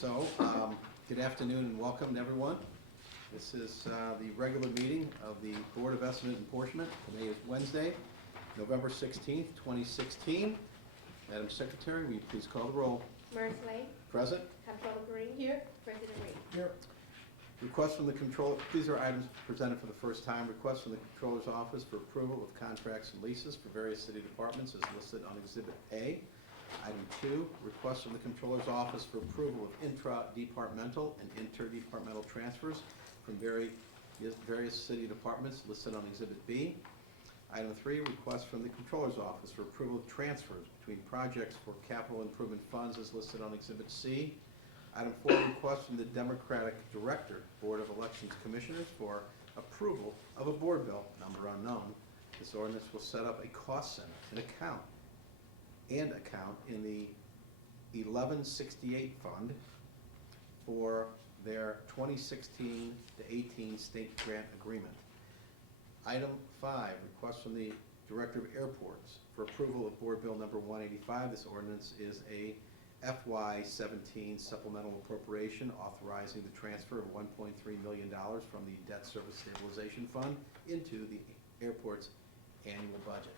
So, good afternoon and welcome to everyone. This is the regular meeting of the Board of Estimate and Apportionment. Today is Wednesday, November 16th, 2016. Madam Secretary, will you please call the roll? Mersley, Present. Comptroller Green. Here. President Reed. Here. Request from the Controller, these are items presented for the first time. Request from the Controller's Office for approval of contracts and leases for various city departments is listed on Exhibit A. Item 2, request from the Controller's Office for approval of intra-departmental and interdepartmental transfers from various city departments listed on Exhibit B. Item 3, request from the Controller's Office for approval of transfers between projects for capital improvement funds is listed on Exhibit C. Item 4, request from the Democratic Director, Board of Elections Commissioners for approval of a board bill, number unknown. This ordinance will set up a cost center, an account in the 1168 fund for their 2016 to 18 state grant agreement. Item 5, request from the Director of Airports for approval of Board Bill number 185. This ordinance is a FY17 supplemental appropriation authorizing the transfer of $1.3 million from the Debt Service Stabilization Fund into the airport's annual budget.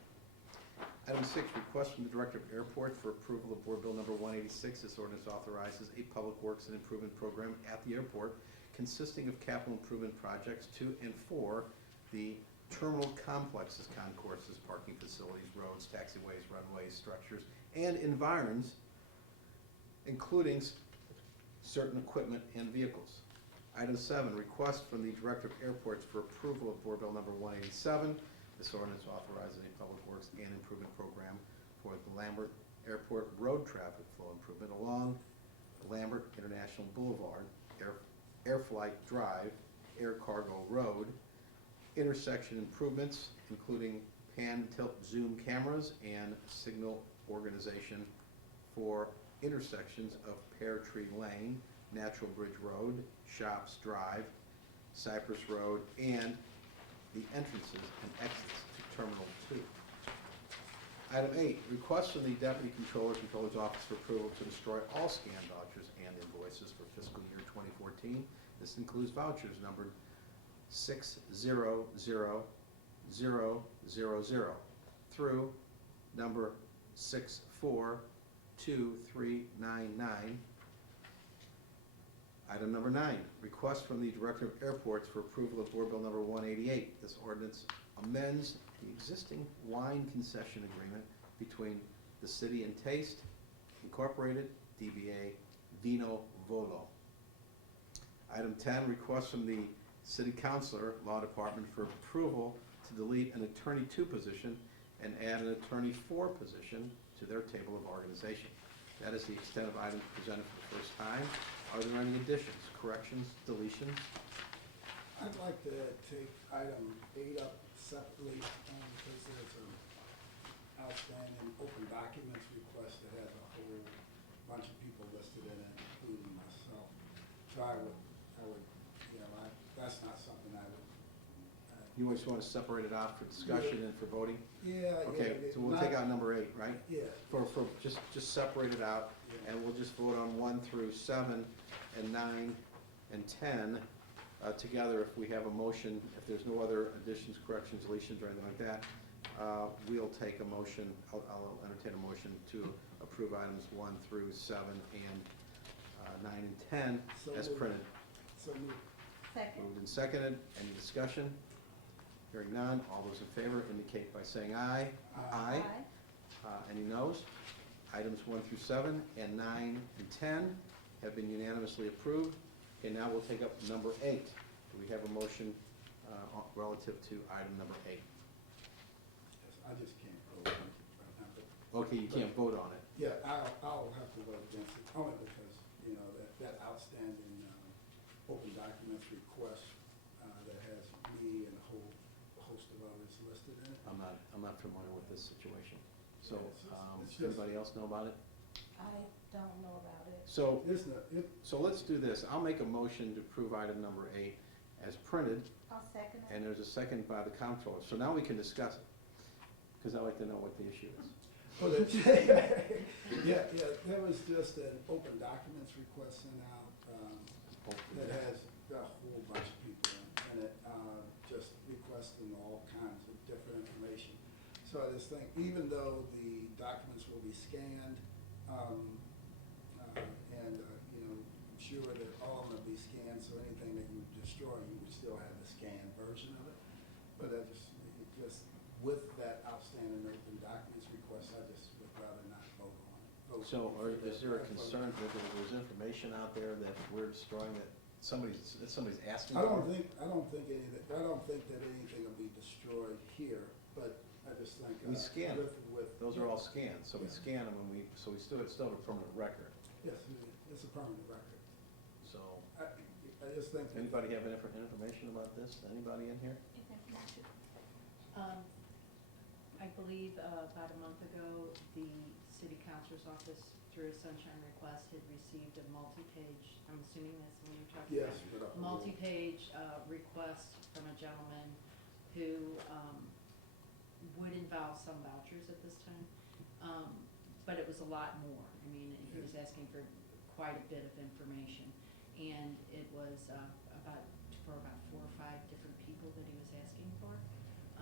Item 6, request from the Director of Airports for approval of Board Bill number 186. This ordinance authorizes a public works and improvement program at the airport consisting of capital improvement projects to and for the terminal complexes, concourses, parking facilities, roads, taxiways, runways, structures, and environs, including certain equipment and vehicles. Item 7, request from the Director of Airports for approval of Board Bill number 187. This ordinance authorizes a public works and improvement program for the Lambert Airport road traffic flow improvement along Lambert International Boulevard, Air Flight Drive, Air Cargo Road, intersection improvements including pan, tilt, zoom cameras and signal organization for intersections of Pear Tree Lane, Natural Bridge Road, Shops Drive, Cypress Road, and the entrances and exits to Terminal 2. Item 8, request from the Deputy Controller's Office for approval to destroy all scanned vouchers and invoices for fiscal year 2014. This includes vouchers numbered 600000 through number 642399. Item number 9, request from the Director of Airports for approval of Board Bill number 188. This ordinance amends the existing wine concession agreement between the City and Taste, Incorporated, DBA Vino Volo. Item 10, request from the City Councilor, Law Department for approval to delete an Attorney 2 position and add an Attorney 4 position to their table of organization. That is the extent of items presented for the first time. Are there any additions, corrections, deletions? I'd like to take item 8 up separately because there's an outstanding open documents request that has a whole bunch of people listed in it, including myself. So that's not something I would. You just want to separate it out for discussion and for voting? Yeah. Okay, yeah, so we'll take out number 8, right? Yeah. For just separate it out, Yeah. and we'll just vote on 1 through 7 and 9 and 10 together if we have a motion. If there's no other additions, corrections, deletions, or anything like that, we'll take a motion. I'll entertain a motion to approve items 1 through 7 and 9 and 10 So as moved. printed. So moved. Second. Moved and seconded. Any discussion? Hearing none. All those in favor indicate by saying aye. Aye. Any noes? Items 1 through 7 and 9 and 10 have been unanimously approved. Okay, now we'll take up number 8. Do we have a motion relative to item number 8? Yes, I just can't vote on it. Okay, you can't vote on it. Yeah, I'll have to vote against it, only because, that outstanding open documents request that has me and a whole host of others listed in it. I'm not familiar with this situation. So, Yeah, it's does anybody else know about it? I don't know about it. So, Isn't it? so let's do this. I'll make a motion to approve item number 8 as printed, I'll second it. and there's a second by the comptroller. So now we can discuss it, because I'd like to know what the issue is. Oh, that's, yeah, there was just an open documents request sent out, that has a whole bunch of people in it, just requesting all kinds of different information. So I just think, even though the documents will be scanned, and, I'm sure that all of them will be scanned, so anything that you destroy, you would still have the scanned version of it. But I just, with that outstanding open documents request, I just would rather not vote on it. So, is there a concern that there's information out there that we're destroying that somebody's asking I for? don't think that anything will be destroyed here, but I just think. We scan it. with. Those are all scanned, so we Yeah. scan them and so we still have a permanent record. Yes, it's a permanent record. So, I just think. anybody have any information about this? Anybody in here? I believe about a month ago, the city councilor's office, through a sunshine request, had received a multi-page, I'm assuming that's the one you're talking about? Yes. but, Multi-page request from a gentleman who would involve some vouchers at this time, but it was a lot more. I mean, he was asking for quite a bit of information, and it was for about 4 or 5 different people that he was asking for.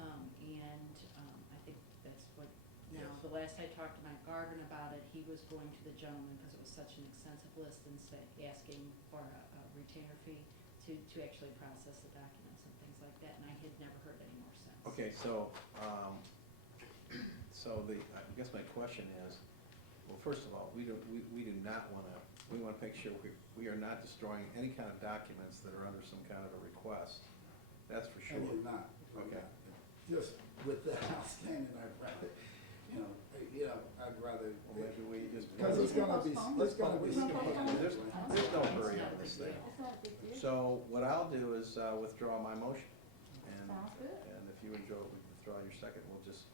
I think that's what, now, Yes. the last I talked to Mike Garvin about it, he was going to the gentleman, because it was such an extensive list, and asking for a retainer fee to actually process the documents and things like that, and I had never heard any more since. Okay, so, I guess my question is, well, first of all, we do not wanna, we wanna make sure we are not destroying any kind of documents that are under some kind of a request. That's for I sure. mean, not. Okay. Just with the outstanding, I'd rather, I'd rather. Well, maybe we just. Because it's gonna be, it's gonna be. We can postpone it. There's no It's hurry not on a this big thing. deal. That's not a big deal. So what I'll do is withdraw my motion. And Sounds good. And if you and Joe would withdraw your second, we'll just,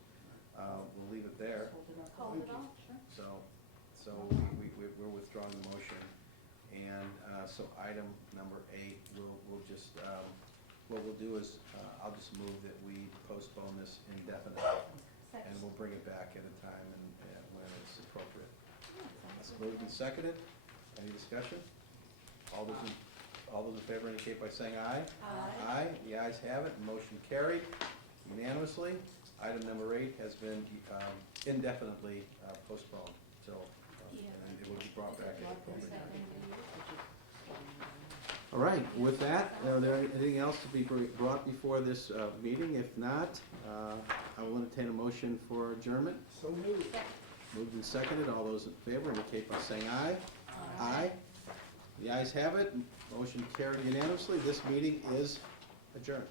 we'll leave it there. Hold it up. Hold it off. Sure. So we're withdrawing the motion. And so item number 8, we'll just, what we'll do is, I'll just move that we postpone this indefinitely. And we'll bring it back at a time and when it's appropriate. It's moved and seconded. Any discussion? All those in favor indicate by saying aye. Aye. Aye, the ayes have it, motion carried unanimously. Item number 8 has been indefinitely postponed till, and it will be brought back at appropriate time. All right, with that, are there anything else to be brought before this meeting? If not, I will entertain a motion for adjournment. So moved. Moved and seconded, all those in favor indicate by saying aye. Aye. The ayes have it, motion carried unanimously. This meeting is adjourned.